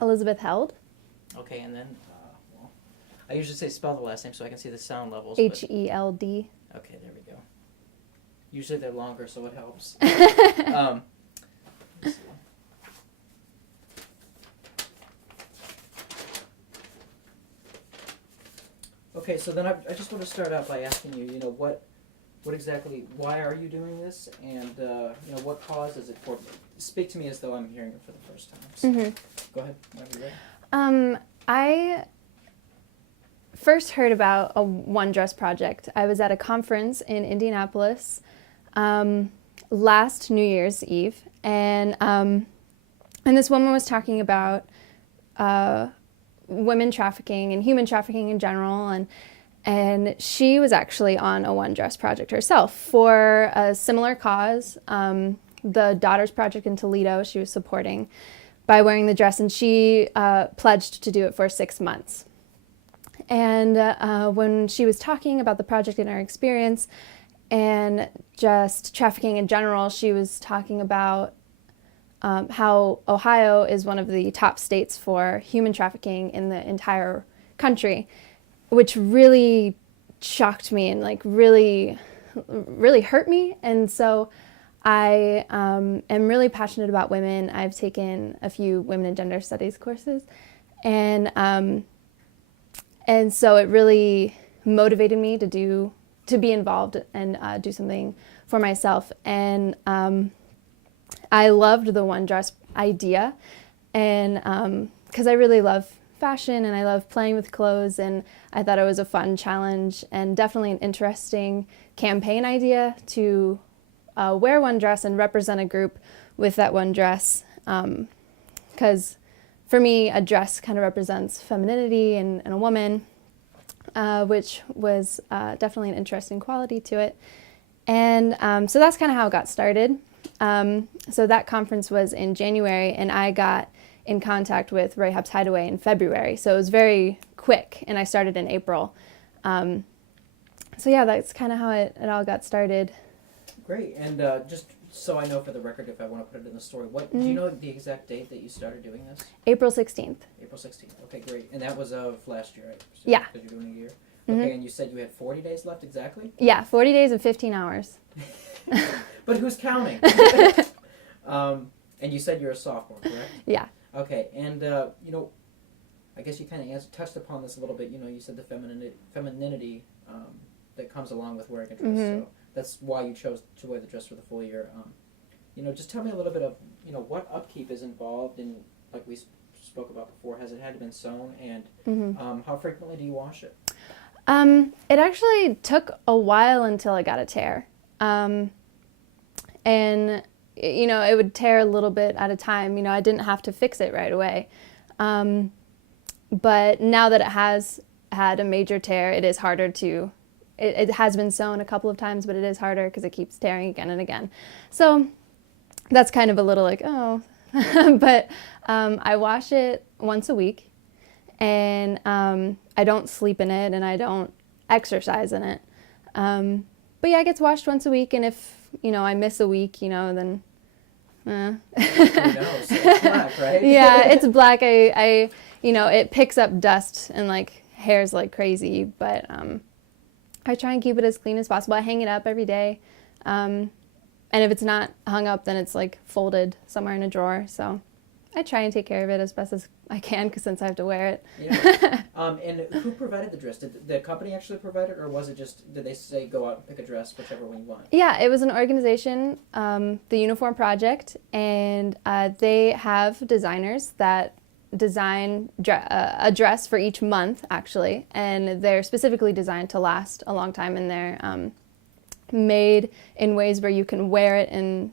Elizabeth Held. Okay, and then, well, I usually say spell the last name so I can see the sound levels. Held. Okay, there we go. Usually they're longer, so it helps. Let's see. Okay, so then I just want to start out by asking you, what exactly, why are you doing this, and what cause is it for? Speak to me as though I'm hearing it for the first time. So go ahead, whenever you're ready. I first heard about a One Dress project. I was at a conference in Indianapolis last New Year's Eve, and this woman was talking about women trafficking and human trafficking in general, and she was actually on a One Dress project herself for a similar cause, the Daughters Project in Toledo. She was supporting by wearing the dress, and she pledged to do it for 6 months. And when she was talking about the project and her experience and just trafficking in general, she was talking about how Ohio is one of the top states for human trafficking in the entire country, which really shocked me and really hurt me. And so I am really passionate about women. I've taken a few women and gender studies courses, and so it really motivated me to be involved and do something for myself. And I loved the One Dress idea, and because I really love fashion and I love playing with clothes, and I thought it was a fun challenge and definitely an interesting campaign idea to wear one dress and represent a group with that one dress, because for me a dress kind of represents femininity and a woman, which was definitely an interesting quality to it. And so that's kind of how it got started. So that conference was in January, and I got in contact with Rahab's Hideaway in February. So it was very quick, and I started in April. So yeah, that's kind of how it all got started. Great, and just so I know for the record, if I want to put it in the story, do you know the exact date that you started doing this? April 16th. April 16th. Okay, great. And that was of last year, right? So, yeah. Because you're doing a year. Okay, and you said you had 40 days left exactly? Yeah, 40 days and 15 hours. But who's counting? And you said you're a sophomore, correct? Yeah. Okay, and I guess you kind of touched upon this a little bit. You said the femininity that comes along with wearing a dress. So that's why you chose to wear the dress for the full year. Just tell me a little bit of what upkeep is involved in, like we spoke about before. Has it had been sewn, and how frequently do you wash it? It actually took a while until I got a tear. And, it would tear a little bit at a time. I didn't have to fix it right away. But now that it has had a major tear, it is harder to, it has been sewn a couple of times, but it is harder because it keeps tearing again and again. So that's kind of a little like, oh, but I wash it once a week, and I don't sleep in it, and I don't exercise in it. But yeah, it gets washed once a week, and if, I miss a week, then... Who knows? It's black, right? Yeah, it's black. I it picks up dust and, hairs like crazy, but I try and keep it as clean as possible. I hang it up every day. And if it's not hung up, then it's, folded somewhere in a drawer, so... I try and take care of it as best as I can, since I have to wear it. Yeah. And who provided the dress? Did the company actually provide it, or was it just, did they say go out and pick a dress, whichever one you want? Yeah, it was an organization, the Uniform Project, and they have designers that design a dress for each month, actually, and they're specifically designed to last a long time, and they're made in ways where you can wear it and